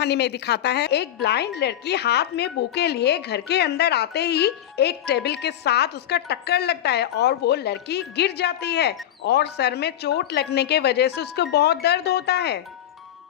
कहानी में दिखाता है, एक ब्लाइंड लड़की हाथ में बुके लिए घर के अंदर आते ही एक टेबल के साथ उसका टक्कर लगता है और वो लड़की गिर जाती है और सर में चोट लगने के वजह से उसको बहुत दर्द होता है।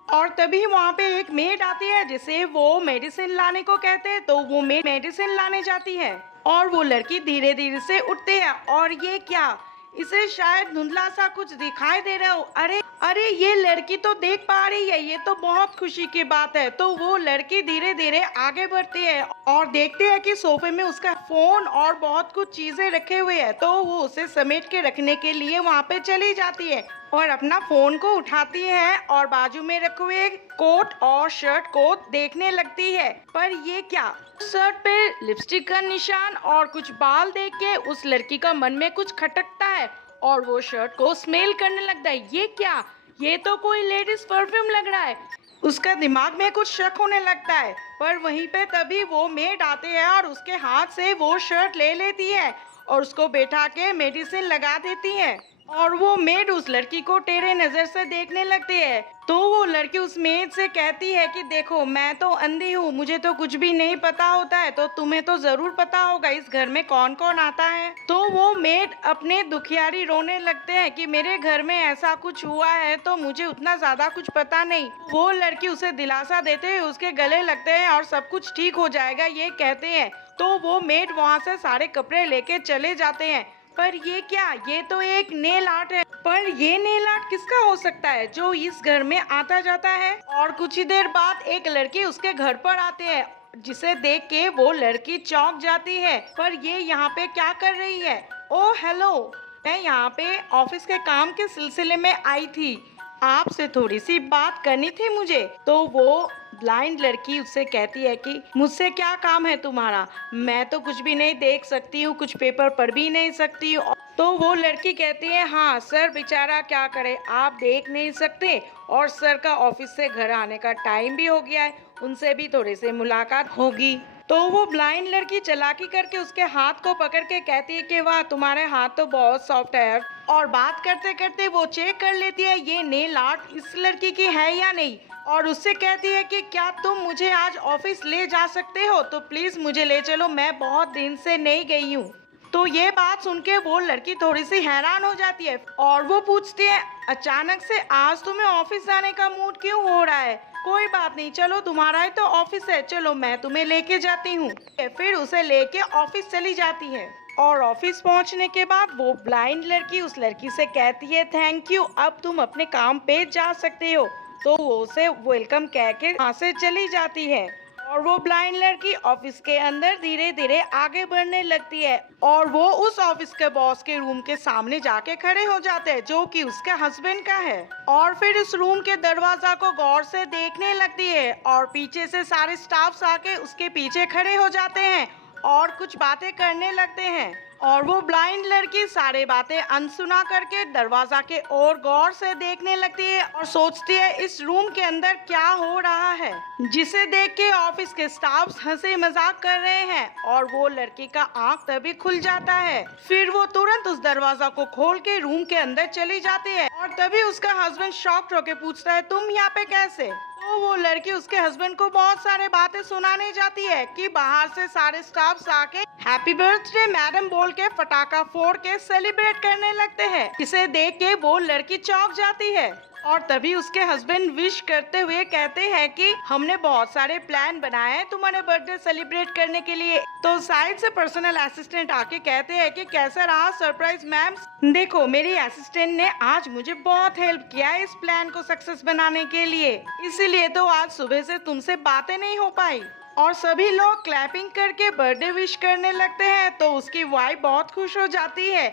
और तभी वहाँ पे एक मेड आती है जिसे वो मेडिसिन लाने को कहते हैं, तो वो मेड मेडिसिन लाने जाती है और वो लड़की धीरे धीरे से उठती है। और ये क्या, इसे शायद धुंधला सा कुछ दिखाई दे रहा हो। अरे अरे, ये लड़की तो देख पा रही है, ये तो बहुत खुशी की बात है। तो वो लड़की धीरे धीरे आगे बढ़ती है और देखते हैं कि सोफे में उसका फोन और बहुत कुछ चीजें रखे हुए हैं। तो वो उसे समेट के रखने के लिए वहाँ पे चली जाती है और अपना फोन को उठाती है और बाजू में रखे हुए कोट और शर्ट को देखने लगती है। पर ये क्या, शर्ट पे लिपस्टिक का निशान और कुछ बाल देख के उस लड़की का मन में कुछ खटकता है और वो शर्ट को स्मेल करने लगता है। ये क्या, ये तो कोई लेडीज परफ्यूम लग रहा है। उसका दिमाग में कुछ शक होने लगता है। पर वहीं पे तभी वो मेड आते हैं और उसके हाथ से वो शर्ट ले लेती है और उसको बैठा के मेडिसिन लगा देती है। और वो मेड उस लड़की को टेढ़े नजर से देखने लगती है। तो वो लड़की उस मेड से कहती है कि देखो, मैं तो अंधी हूँ, मुझे तो कुछ भी नहीं पता होता है, तो तुम्हें तो जरूर पता होगा इस घर में कौन कौन आता है। तो वो मेड अपने दुखियारी रोने लगते हैं कि मेरे घर में ऐसा कुछ हुआ है, तो मुझे उतना ज्यादा कुछ पता नहीं। वो लड़की उसे दिलासा देते हुए उसके गले लगते हैं और सब कुछ ठीक हो जाएगा ये कहते हैं। तो वो मेड वहाँ से सारे कपड़े लेके चले जाते हैं। पर ये क्या, ये तो एक नेल आर्ट है। पर ये नेल आर्ट किसका हो सकता है जो इस घर में आता जाता है। और कुछ ही देर बाद एक लड़की उसके घर पर आते हैं जिसे देख के वो लड़की चौंक जाती है। पर ये यहाँ पे क्या कर रही है। ओ हेलो, मैं यहाँ पे ऑफिस के काम के सिलसिले में आई थी, आपसे थोड़ी सी बात करनी थी मुझे। तो वो ब्लाइंड लड़की उससे कहती है कि मुझसे क्या काम है तुम्हारा, मैं तो कुछ भी नहीं देख सकती हूँ, कुछ पेपर पढ़ भी नहीं सकती हूँ। तो वो लड़की कहती है, हाँ सर बेचारा क्या करे, आप देख नहीं सकते और सर का ऑफिस से घर आने का टाइम भी हो गया है, उनसे भी थोड़ी सी मुलाकात होगी। तो वो ब्लाइंड लड़की चालाकी करके उसके हाथ को पकड़ के कहती है कि वाह, तुम्हारे हाथ तो बहुत सॉफ्ट है। और बात करते करते वो चेक कर लेती है ये नेल आर्ट इस लड़की की है या नहीं। और उससे कहती है कि क्या तुम मुझे आज ऑफिस ले जा सकते हो, तो प्लीज मुझे ले चलो, मैं बहुत दिन से नहीं गई हूँ। तो ये बात सुन के वो लड़की थोड़ी सी हैरान हो जाती है और वो पूछती है, अचानक से आज तुम्हें ऑफिस जाने का मूड क्यों हो रहा है। कोई बात नहीं, चलो तुम्हारा ही तो ऑफिस है, चलो मैं तुम्हें लेके जाती हूँ। फिर उसे लेके ऑफिस चली जाती है और ऑफिस पहुंचने के बाद वो ब्लाइंड लड़की उस लड़की से कहती है, थैंक यू, अब तुम अपने काम पे जा सकते हो। तो वो उसे वेलकम कह के वहाँ से चली जाती है और वो ब्लाइंड लड़की ऑफिस के अंदर धीरे धीरे आगे बढ़ने लगती है और वो उस ऑफिस के बॉस के रूम के सामने जाके खड़े हो जाते हैं जो कि उसके हस्बैंड का है। और फिर इस रूम के दरवाजा को गौर से देखने लगती है और पीछे से सारे स्टाफ्स आके उसके पीछे खड़े हो जाते हैं और कुछ बातें करने लगते हैं। और वो ब्लाइंड लड़की सारे बातें अनसुना करके दरवाजा के ओर गौर से देखने लगती है और सोचती है इस रूम के अंदर क्या हो रहा है, जिसे देख के ऑफिस के स्टाफ्स हंसी मजाक कर रहे हैं। और वो लड़की का आंख तभी खुल जाता है। फिर वो तुरंत उस दरवाजा को खोल के रूम के अंदर चली जाती है और तभी उसका हस्बैंड शॉक्ड होके पूछता है, तुम यहाँ पे कैसे। तो वो लड़की उसके हस्बैंड को बहुत सारे बातें सुनाने जाती है कि बाहर से सारे स्टाफ्स आके हैप्पी बर्थडे मैडम बोल के फटाका फोड़ के सेलिब्रेट करने लगते हैं। इसे देख के वो लड़की चौंक जाती है और तभी उसके हस्बैंड विश करते हुए कहते हैं कि हमने बहुत सारे प्लान बनाए हैं तुम्हारे बर्थडे सेलिब्रेट करने के लिए। तो साइड से पर्सनल असिस्टेंट आके कहते हैं कि कैसा रहा सरप्राइज मैम। देखो, मेरी असिस्टेंट ने आज मुझे बहुत हेल्प किया है इस प्लान को सक्सेस बनाने के लिए, इसीलिए तो आज सुबह से तुमसे बातें नहीं हो पाई। और सभी लोग क्लैपिंग करके बर्थडे विश करने लगते हैं। तो उसकी वाइफ बहुत खुश हो जाती है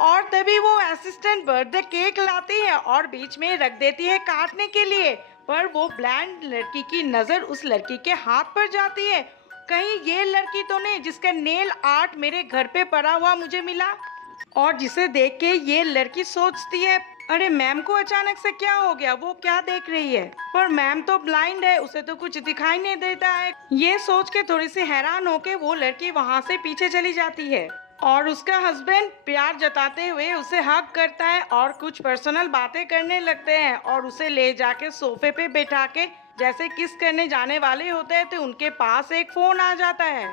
और तभी वो असिस्टेंट बर्थडे केक लाती है और बीच में रख देती है काटने के लिए। पर वो ब्लाइंड लड़की की नजर उस लड़की के हाथ पर जाती है, कहीं ये लड़की तो नहीं जिसका नेल आर्ट मेरे घर पे पड़ा हुआ मुझे मिला। और जिसे देख के ये लड़की सोचती है, अरे मैम को अचानक से क्या हो गया, वो क्या देख रही है। पर मैम तो ब्लाइंड है, उसे तो कुछ दिखाई नहीं देता है। ये सोच के थोड़ी सी हैरान होके वो लड़की वहाँ से पीछे चली जाती है और उसका हस्बैंड प्यार जताते हुए उसे हग करता है और कुछ पर्सनल बातें करने लगते हैं और उसे ले जाके सोफे पे बैठा के जैसे किस करने जाने वाले होते हैं तो उनके पास एक फोन आ जाता है।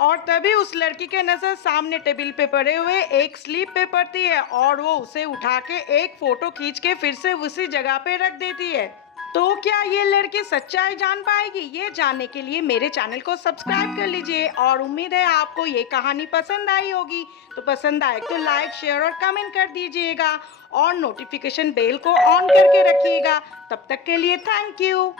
और तभी उस लड़की के नजर सामने टेबल पे पड़े हुए एक स्लिप पे पड़ती है और वो उसे उठा के एक फोटो खींच के फिर से उसी जगह पे रख देती है। तो क्या ये लड़की सच्चाई जान पाएगी? ये जानने के लिए मेरे चैनल को सब्सक्राइब कर लीजिए और उम्मीद है आपको ये कहानी पसंद आई होगी। तो पसंद आए तो लाइक शेयर और कमेंट कर दीजिएगा और नोटिफिकेशन बेल को ऑन करके रखिएगा। तब तक के लिए थैंक यू।